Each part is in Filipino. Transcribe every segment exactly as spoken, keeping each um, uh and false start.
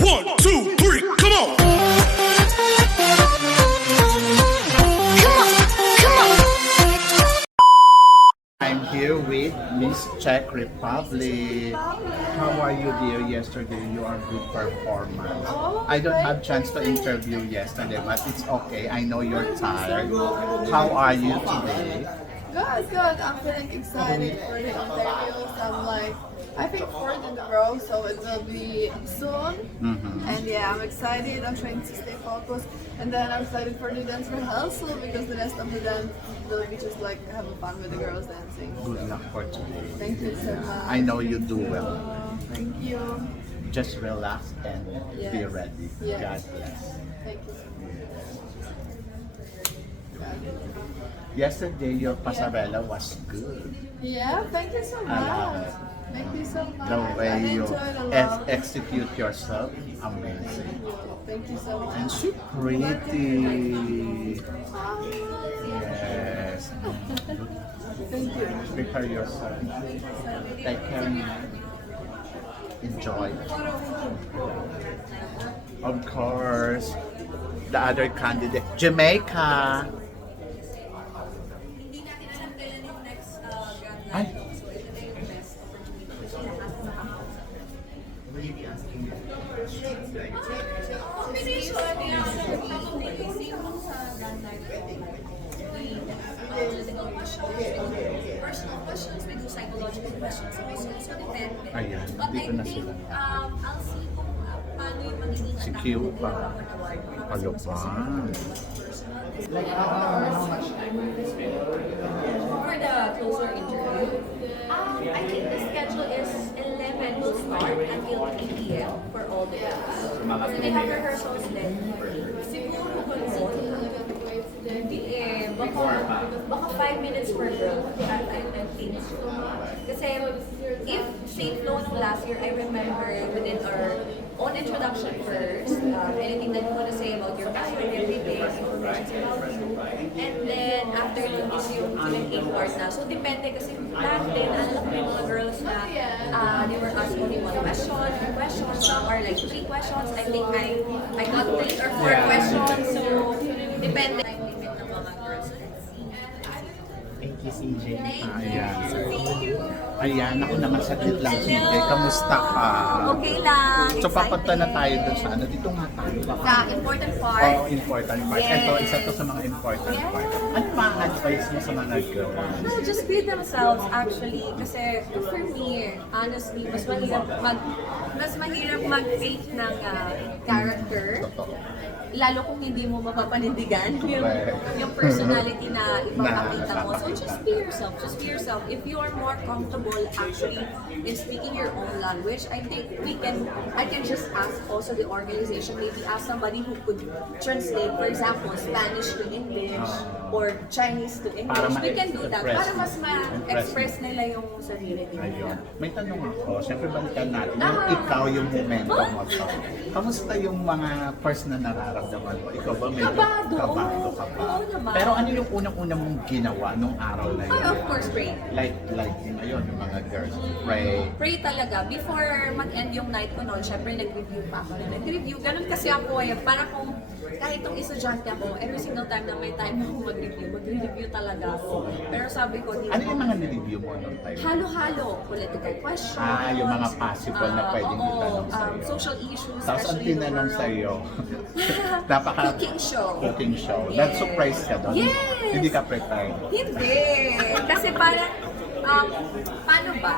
One, two, three, come on! I'm here with Miss Czech Republic. How are you, dear? Yesterday, you are good performance. I don't have chance to interview yesterday, but it's okay. I know you're tired. How are you today? Good, good. I'm feeling excited for the interviews. I'm like, I think fourth in the row, so it will be soon. Mhm. And yeah, I'm excited. I'm trying to stay focused. And then I'm excited for the dance rehearsal because the rest of the dance will be just like having fun with the girls dancing. Good luck for today. Thank you so much. I know you do well. Uh, thank you. Just relax and be Yes. ready. Yes. God bless. Thank you so much. Yesterday, your pasarela was good. Yeah, thank you so I love much. it. Thank you so much. The way I you enjoyed a ex- lot. execute yourself, amazing. Thank you so much. And so pretty. Yes. Thank you. Prepare yourself. I can enjoy. Of course, the other candidate, Jamaica. Hindi natin alam kailan yung next uh, grand Ay. natin. So ito na yung best opportunity kasi lahat nakakausap. Combination niya sa releasing mo sa grand natin. Analytical questions, personal questions, we do psychological questions. So depende. Ayan, But dito I na think, sila. um, I'll see kung uh, paano yung magiging Si attack Q ko pa. bilang award. Baka mas Palo mas pa. For the closer interview, um, I think the schedule is eleven will start until three p m for all the girls. So they have rehearsals then. Siguro kung hindi eh, baka, baka five minutes per girl at I think. Kasi if Saint Flo nung last year, I remember we did our own introduction first, um, anything that you want to say about your bio and everything, information about you. And then after yun is yung nag-in part na. So depende kasi back then, alam ko yung mga girls na uh, they were asked only one question, two questions, some are like three questions. I think I I got three or four questions. So depende time limit ng mga girls. So let's see. Thank you, C J. Thank Ayan. you. Ayan, ako naman saglit lang, C J. Kamusta ka? Okay lang. So, papunta na excited. tayo dun sa ano. Dito nga tayo. Sa important part. Oo, important part. Yes. Ito, isa to sa mga important part. Ano pa ang advice mo sa mga girls? Well, just be themselves actually kasi for me, honestly, mas mahirap mag mas mahirap mag-fake ng ah, character. Lalo kung hindi mo mapapanindigan yung, yung personality na ipapakita mo. So just be yourself. Just be yourself. If you are more comfortable actually in speaking your own language, I think we can, I can just ask also the organization, maybe ask somebody who could translate, for example, Spanish to English or Chinese to English. Para We can do that. ma-express. Para mas ma-express nila yung sarili nila. Ayun. May tanong ako. Siyempre, balikan natin. Yung Ah. ikaw, yung momento mo to. Kamusta yung mga first na nararamdaman mo? Ikaw ba medyo Kabado. kabado ka ba? Oo naman. Pero ano yung unang-unang mong ginawa nung araw na yun? Ah, of course, pray. Like, like, ayun, yung mga girls. Pray. Pray talaga. Before mag-end yung night ko noon, syempre nag-review pa ako. Nag-review. Ganun kasi ako eh. Para kung kahit yung estudyante ako, every single time na may time ako mag-review, mag-review talaga ako. Pero sabi ko, di Ano yung mga nireview mo nung time? halo-halo. Political questions. Ah, yung mga possible na ah, pwedeng oo, itanong um, sa'yo. social issues. Tapos ang especially in the tinanong world. sa'yo, napaka... Cooking show. Cooking show. Yes. Nag-surprise ka doon? Yes! Hindi ka prepared? Hindi. Kasi parang, um, paano ba?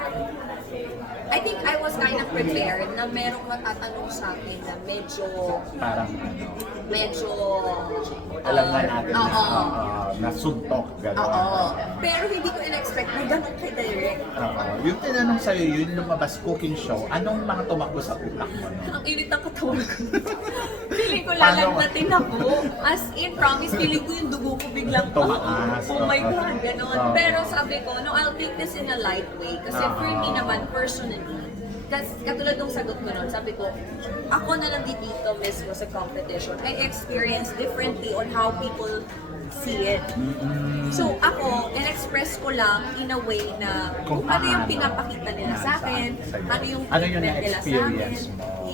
I think I was kind of prepared na merong matatanong sa akin na medyo, Parang ano, medyo, alam na natin na, Oo. uh, na suntok, gano'n. Oo. Pero hindi ko in-expect na ganun kay direct. Oo. Yung tinanong sa'yo, yun lumabas cooking show, anong mga tumakbo sa utak mo? No? Ang init ng katawan ko. Feeling ko Paano? lalagnatin ako. As in, promise, feeling ko yung dugo ko biglang, Tumaas. oh, oh my Oo. God, ganon. Oo. Pero sabi ko, no, I'll take this in a light way. Kasi for me naman, personally, That's, katulad nung sagot ko nun, sabi ko, ako na lang din dito mismo sa competition. I experience differently on how people see it. So ako, in-express ko lang in a way na kung Kung ano yung paano. pinapakita nila Yan, sa akin, saan, sa'yo. ano yung Ano yung treatment nila sa akin. na-experience mo?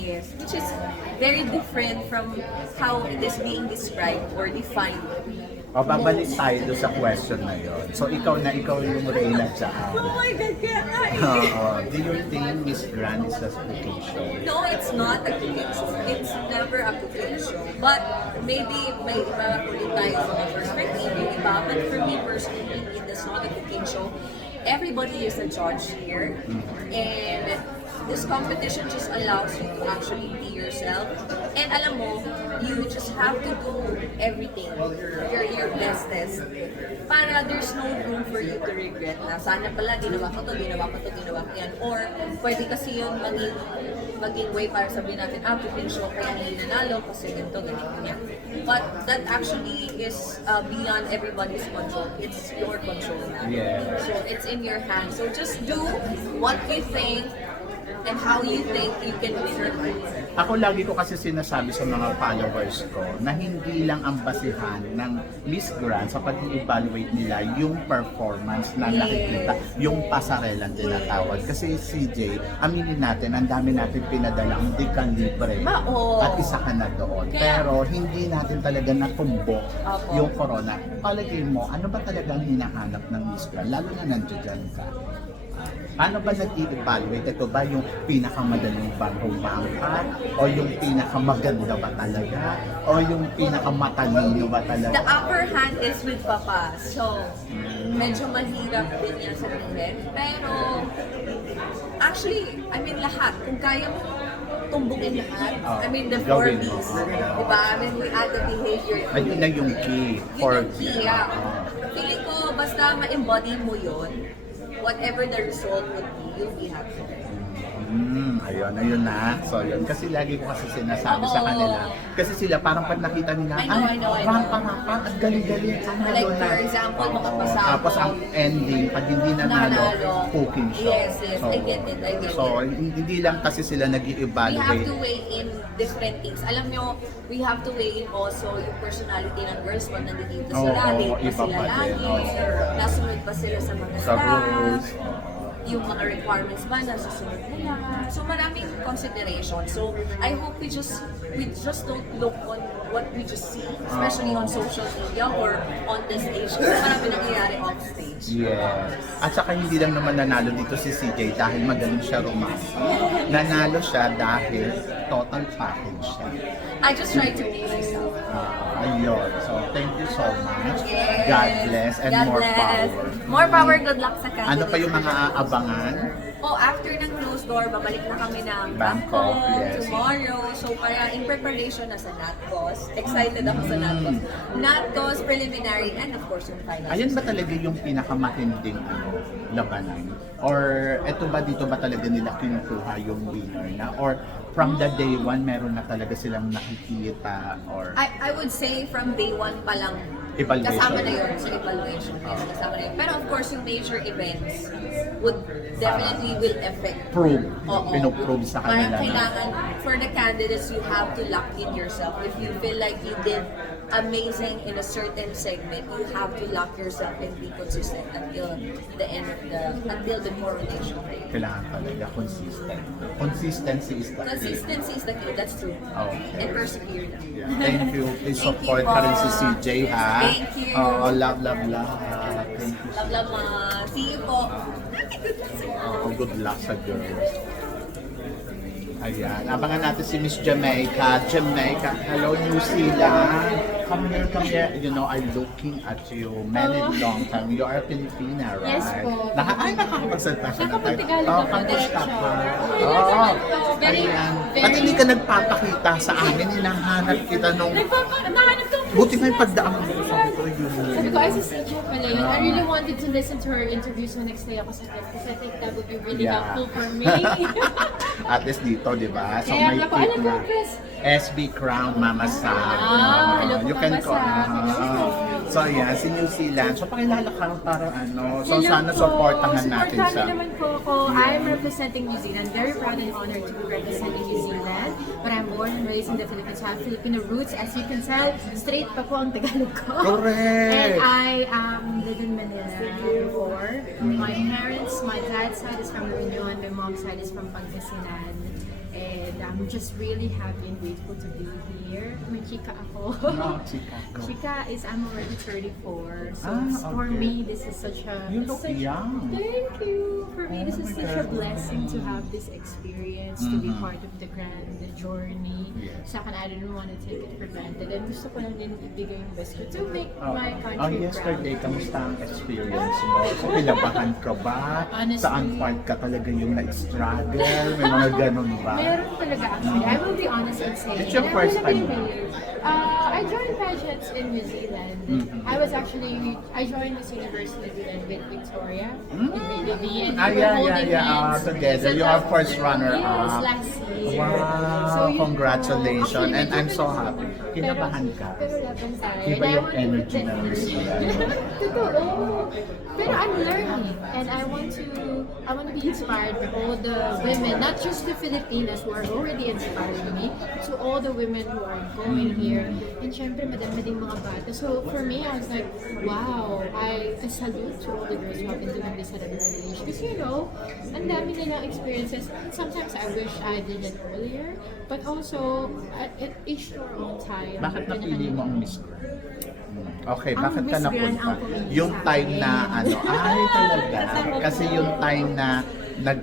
Yes, which is very different from how it is being described or defined. O, babalik tayo doon sa question na yon. So, ikaw na ikaw yung Reyna dyan. Oh my God, kaya nga eh. Oo. Do you think Miss Grand is a cooking show? No, it's not a cooking show. It's never a cooking show. But maybe may iba ulit tayo sa perspective, yung iba. But for me personally, it is not a cooking show. Everybody is a judge here. And this competition just allows you to actually be yourself. And alam mo, you just have to do everything. Your, your bestest. Para there's no room for you to regret na sana pala ginawa ko to, ginawa ko to, ginawa ko yan. Or pwede kasi yun maging, maging way para sabihin natin, ah, cooking show kaya hindi nanalo kasi ganito, ganito, ganyan. But that actually is uh, beyond everybody's control. It's your control now. Yeah. So it's in your hands. So just do what you think and how you think you can win your life. Ako lagi ko kasi sinasabi sa mga followers ko na hindi lang ang basihan ng Miss Grand sa pag-evaluate nila yung performance na nakikita, yung pasarela tinatawag. Kasi si J, aminin natin, ang dami natin pinadala ang di ka libre Ma, oo. at isa ka na doon. Kaya- Pero hindi natin talaga natumbok Opo. yung corona. Palagay mo, ano ba talagang hinahanap ng Miss Grand? Lalo na nandiyan ka. Ano ba nag-i-evaluate? Ito ba yung pinakamadaling bangkong bangka? O yung pinakamaganda ba talaga? O yung pinakamatalino ba talaga? The upper hand is with Papa. So, medyo mahirap din yan sa tingin. Pero, actually, I mean lahat. Kung kaya mo tumbukin lahat, Oh, I mean the four gawin mo. B's. Diba? I mean, we add the behavior. Ay, yun na yung key. For Yun yung key, yeah. Feeling ko, basta ma-embody mo yun, whatever the result would be, you'll be happy. Hmm, ayun, ayun na. So, yun. Kasi lagi ko kasi sinasabi sa Oo. kanila. Kasi sila parang pag nakita nila, I know, I know, I know. rampa nga pa, at galing-galing. Panalo Like, na. for example, Oo. makapasabog. Tapos ang ending, pag hindi nanalo, Nanalo. cooking show. Yes, yes. I get it, I get so, it. hindi lang kasi sila We have nag-i-evaluate. to weigh in different things. Alam nyo, we have to weigh in also yung personality ng girls pag nandito Oo, sila, late pa iba sila pa din, lagi, oo. nasunod pa sila sa mga Sa rules. staff, yung mga requirements ba nasusunod nila. So maraming consideration. So I hope we just we just don't look on what we just see, especially on social media or on the stage. Kasi marami nangyayari off stage. Yes. At saka hindi lang naman nanalo dito si C J dahil magaling siya romance. Nanalo siya dahil total package siya. I just try to be myself. Ah, ayun. So, thank you so much. Yes. God bless and God more bless. power. More power, good luck sa candidates. Ano pa yung mga aabangan? Oh, after ng closed door, babalik na kami ng Bangkok, Bangkok yes. tomorrow. So, para in preparation na sa NatCos. Excited ako sa NatCos. NatCos, preliminary, and of course, yung final. Ayan ba talaga yung pinakamatinding ano, labanan? Or eto ba dito ba talaga nila kinukuha yung winner na? Or from the day one, meron na talaga silang nakikita? Or I, I would say from day one pa lang, Evaluation. kasama na yun sa evaluation. Yes, kasama na yun. Pero of course, yung major events would definitely will affect. prove, Oo. pinoprove sa Parang kanila na kailangan, for the candidates, you have to lock in yourself. If you feel like you did amazing in a certain segment, you have to lock yourself and be consistent until the end of the, until the coronation day. kailangan talaga consistent. Consistency is the key. Consistency is the key, that's true. Okay. And persevere lang. Yeah. Thank you. Please Thank support you pa rin po. si C J ha. Thank you. Oo, love, love, love. Thank you. Love, love, ma. See you po. Oo, good luck sa girls. Ayan, abangan natin si Miss Jamaica. Jamaica, hello New Zealand. Come here, come here. You know, I'm looking at you many long time. You are Filipina, right? Yes po. Naka, ay, nakakapagsalita siya ng Nakapagtagalog Oh, ako, kamusta diretso. ka? Okay Oo. lang naman po. Very- Ayan. very- At hindi ka nagpapakita sa amin, hinahanap kita nung... Nagpapa, nahanap ko. Buti nga yung pagdaan mo. Sabi ko, yun. Sabi ko, ay si C J pala yun. I really wanted to listen to her interview so next day ako sa trip kasi I think that would be really Yeah. helpful for me. At least dito, di ba? So Kaya may nga po, tip alam na. ko, Chris. S B Crown Mama Sam. Ah, hello po, You can Mama call. Sam. Ah. So yeah, si New Zealand. So pakilala ka para ano. So Hello sana po. supportahan natin Supportahan siya. niyo naman po ako. I'm representing New Zealand. Very proud and honored to be representing New Zealand. But I'm born and raised in the Philippines. So I have Filipino roots. As you can tell, straight pa po ang Tagalog ko. Correct. And I um, lived in Manila before. My parents, my dad's side is from La Union. My mom's side is from Pangasinan. And I'm just really happy and grateful to be here. May chika ako. No, chika ko. Chika is I'm already thirty-four. So Ah, for okay. me, this is such a... You look such, young. Thank you. For me, Oh this is my such a God. blessing to have this experience, to be Mhm. part of the grand journey. Yes. Sa akin, I didn't want to take it for granted. And gusto ko lang din ibigay yung best ko to make Oh, my country oh, yesterday, proud. kamusta ang experience mo? So, kinabahan ka ba? Honestly. Saan part ka talaga yung na-struggle? May mga ganun ba? Meron talaga actually. I will be honest and say. It's your and I'm first gonna be time ba? real. Uh, I joined pageants in New Zealand. Mhm. I was actually, I joined Miss Universe New Zealand with Victoria. Mm. With B B B, and Ah, we were yeah, yeah, holding yeah. Ah, hands. together. So You that- are first runner-up. Yes, last year. Wow, So, yun congratulations. po. Actually, And I'm so medyo happy. pero- Kinabahan ka. Pero laban tayo. Iba And I yung want to energy put ng that- Miss Universe. Totoo. Pero I'm learning, and I want to, I want to be inspired by all the women, not just the Filipinas who are already inspiring me, to all the women who are going here. And syempre, madami ding mga bata. So for me, I was like, wow, I, I salute to all the girls who have been doing this at an early age. Because you know, ang dami nilang experiences. And sometimes I wish I did it earlier, but also, at, at each your own time. Bakit napili mo ang Miss Grand? Okay, Ang bakit ka Miss Grand napunta? ang pumili Yung sa time na akin. ano, ay talaga. Kasama Kasi ko. yung time na nag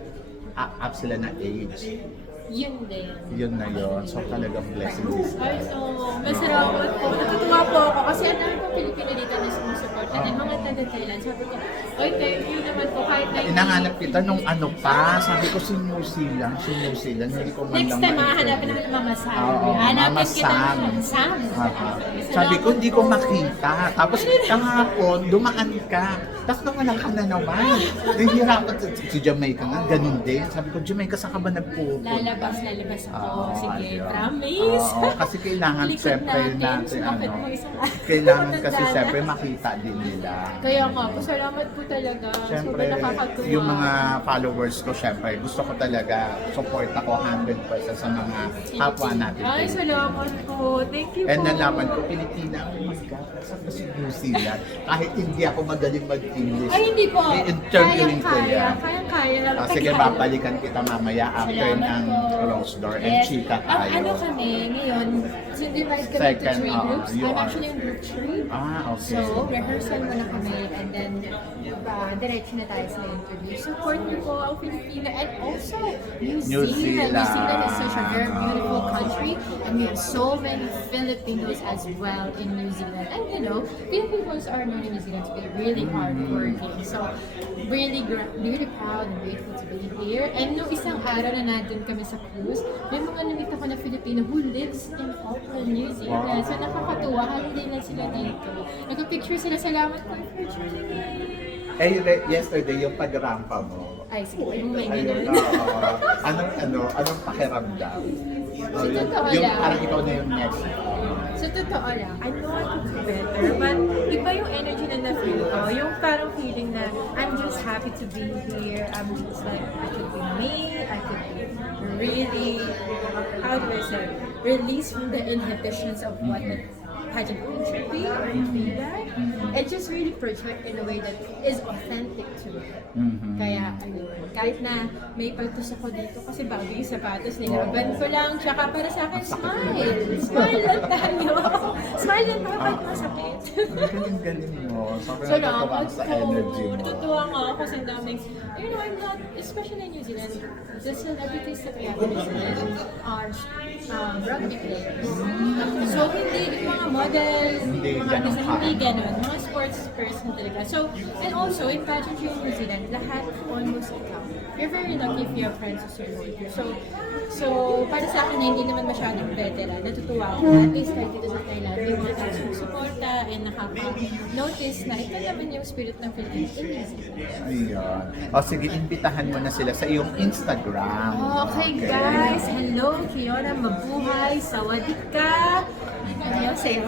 up sila na age. Yun din. Yun na yun. So talagang blessing this. Ay, so, masarapat po. Natutuwa po ako kasi ang dami po Pilipino dito na sumusupport. And then mga taga-Thailand, sabi ko, oy, thank you naman po kahit na Inahanap kita nung ano pa, sabi ko si New Zealand, si New Zealand, hindi ko man Next lang time, ma-interview. hahanapin naman ng Mama Sam. Oo, Hanapin Mama kita Sam. ng Sam. Aha. Sabi ko, hindi ko makita. Tapos kahapon, dumaan ka. Tapos nawala ka na naman. Nahihirapan. Si Jamaica nga, ganun din. Sabi ko, Jamaica, saan ka ba nagpupunta? Lalabas, lalabas ako. Oo, Sige, ayun. promise. Oo, kasi kailangan Likod siyempre natin, natin, sumakit ano, mo isang- kailangan kasi Matanda na. siyempre makita din nila. Kaya nga po, salamat po talaga. Siyempre, Sobrang nakakatuwa. yung mga followers ko, siyempre, gusto ko talaga support ako one hundred percent sa mga kapwa natin. Ay, salamat po. Thank you And po. nalaman ko, Pilipina, oh my God, saan ba si New Zealand? Kahit hindi ako magaling mag-English. Ay, hindi po. I-interviewin ko Kayang-kaya. yan. Kayang-kaya. Ah, sige, babalikan kita mamaya after Salamat ng po. Rose Door and Yes. chika Ang tayo. ano kami ngayon, so divide kami into Second, three uh, groups. you I'm are- actually in group three. Ah, okay. So, rehearsal muna kami and then uh, diretso na tayo sa interview. Support niyo po ang Pilipina and also New, New Zealand. New Zealand. Zealand is such a very beautiful country and we have so many Filipinos as well in New Zealand. And you know, Filipinos are known in New Zealand to be really hardworking. So, really, gra- really proud and grateful to be here. And nung isang araw na nandun kami sa cruise, may mga namit ako na Filipino who lives in Auckland, New Zealand. So nakakatuwa, holiday lang sila dito. Nagpa-picture sila, salamat po for joining me. Eh, re- yesterday, yung pag-rampa mo. Ay, sige, yung may Ayun, ganun. oo. anong, ano, anong pakiramdam? Oh, yung, totoo yung lang. parang ikaw na yung next. So, totoo lang, I know I could do better, but iba yung energy na na-feel ko. Yung parang feeling na I'm just happy to be here. I'm just like, I could be me. I could be really, how do I say, release from the inhibitions of what the pageant queen should be or be like. And just really project in a way that is authentic to me. Mhm. Kaya, ayun, kahit na may pagtus ako dito kasi bagay yung sapatos, nilaban ko lang. Tsaka para sa akin, smile! Smile lang tayo! Smile lang tayo kahit masakit. Galing-galing mo. Sobrang So, natutuwa nakakot ako sa ko. energy mo. Natutuwa nga ako sa daming, you know, I'm not, especially in New Zealand, the celebrities that we have in New Zealand are um, rugby players. So, hindi yung mga model, Hindi mga ganun business, ka. hindi ganun. Mga sports person talaga. So, and also, in pageantry in New Zealand, lahat almost ikaw. You're very lucky if you have friends who support you. So, so para sa akin na hindi naman masyadong veteran, natutuwa ako. At least kahit dito sa Thailand, may mga tao sumusuporta and nakaka-notice na ito naman yung spirit ng Philippines in New Zealand. Ayun. O sige, imbitahan mo na sila sa iyong Instagram. Okay guys, hello, Kiora, mabuhay, sawadika. Annyeonghaseyo.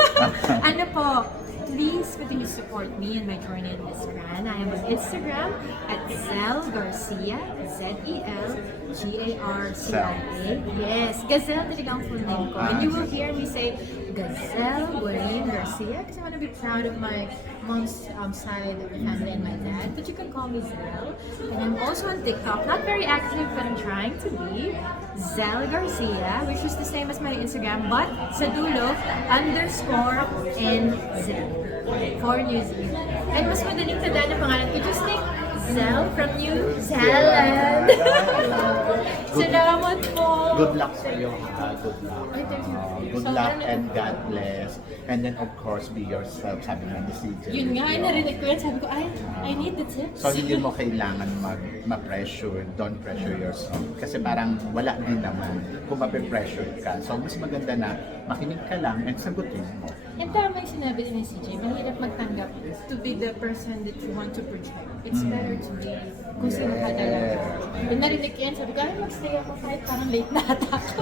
Ano po, please continue to support me in my journey in Miss Grand. I am on Instagram at Zel Garcia, Z E L G A R C I A. Yes, Gazelle talaga ang full name ko. And you will hear me say Gazelle Guarin Garcia because I want to be proud of my mom's um, side of the family and my dad, but you can call me Zel. And I'm also on TikTok, not very active, but I'm trying to be. Zel Garcia, which is the same as my Instagram, but sa dulo, underscore and Zel for New Zealand. And mas madaling tandaan ang pangalan ko, just like Zel from New Zealand. Salamat po! Good luck sa iyo, ha? Good luck. Ay, thank you. Uh, good Sobrang luck na- and God bless. And then of course, be yourself, sabi nga ni C J. Yun nga, ay narinig ko yan. Sabi ko, ay, I need the tips. So hindi mo kailangan mag ma-pressure, don't pressure yourself. Kasi parang wala din naman kung mape-pressure ka. So mas maganda na makinig ka lang and sagutin mo. And tama yung sinabi ni C J, mahirap magtanggap to be the person that you want to project. It's better to be kung sino ka talaga. Yung narinig ko yan, sabi ko, ay magstay ako kahit parang late na ata ako.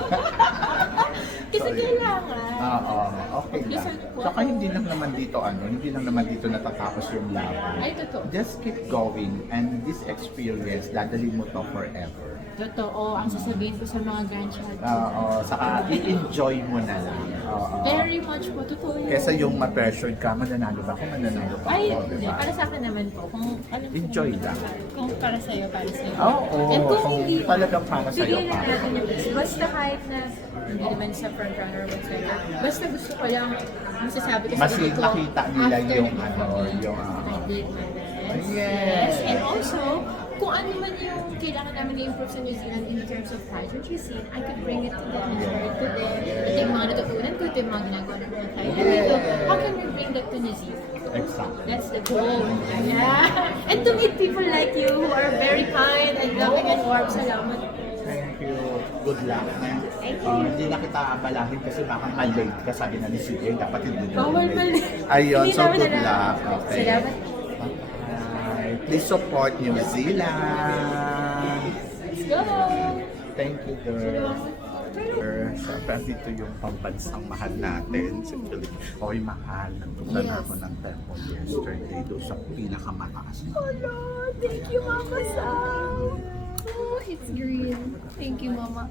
Kasi kailangan. Oo, okay lang. Listen po. Saka hindi lang naman dito ano, hindi lang naman dito natatapos yung laban. Ay, totoo. Just keep going and this experience, dadalhin mo to forever. Totoo, ang sasabihin ko sa mga grandchildren. Oo, saka i-enjoy mo na lang. Oo. Very much po, totoo yun. Kesa yung ma-pressured ka, mananalo ba ako, mananalo ba Ay, ako, hindi. diba? Para sa akin naman po, kung alam ko Enjoy naman, lang. Kung para sa'yo, para sa'yo. Oo, And kung kung hindi, talagang para sa'yo, bigyan lang para. natin yung best. Basta kahit na hindi naman sa front runner whatsoever. Basta gusto ko lang masasabi ko sa Mas sarili ko, nakita nila after yung naging ano, kami, yung, ah, I did my best. Yes. And also, kung ano man yung kailangan namin i-improve sa New Zealand in terms of pageantry scene, I could bring it to them and share it to them. Ito yung mga natutunan ko, ito yung mga ginagawa ng mga tayo. And ito, how can we bring that to New Zealand? Exactly. That's the goal. Yeah. And to meet people like you who are very kind and loving and warm. Salamat. Thank you. Good luck. Thank you. Uh, hindi na kita abalahin kasi baka ma-late ka, sabi na ni C J, dapat hindi na Bawal late. mali. Ayun, Hindi so namin good alam. luck. Okay. Salamat. Bye. Please support New Zealand. Let's go. Thank you, girl. Salamat. Siyempre, dito yung pambansang mahal natin. Siyempre, okay, mahal. Nagpunta na ako ng temple yesterday doon sa pinakamataas. Hello, thank you, Mama Sam. Oh, it's green. Thank you, Mama.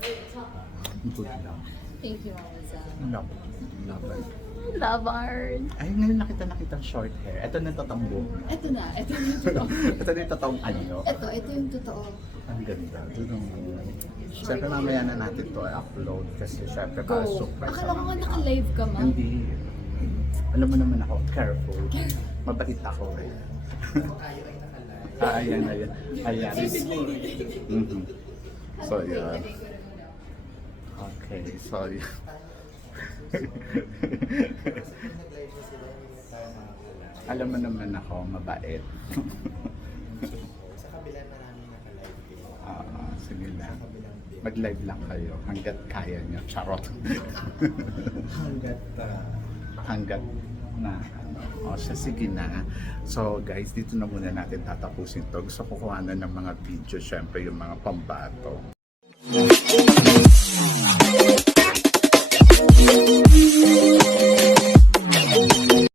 Good luck. Thank you, Mama Sam. Love. Love. Lavard. Ay, ngayon nakita nakita short hair. Ito na totoong buhok. Ito na, ito yung totoo. Ito na yung totoong anyo. Ito, ito yung totoo. Ang ganda. Doon Siyempre mamaya na natin to upload kasi siyempre para Go. surprise. Akala ko nga naka-live ka, Ma. Hindi. Alam mo naman ako, careful. Mabait ako eh. ah, ayan, ayan. Ayan. Mhm. So, yan. Okay, so yan. Alam mo naman ako, mabait. Sa kabila marami naka-live kayo. Ah, sige lang. Mag-live lang kayo hanggat kaya niyo. Charot. Hanggat uh, hanggat na ano. O siya, sige na. So guys, dito na muna natin tatapusin to. Gusto ko kuhanan ng mga video, syempre yung mga pambato.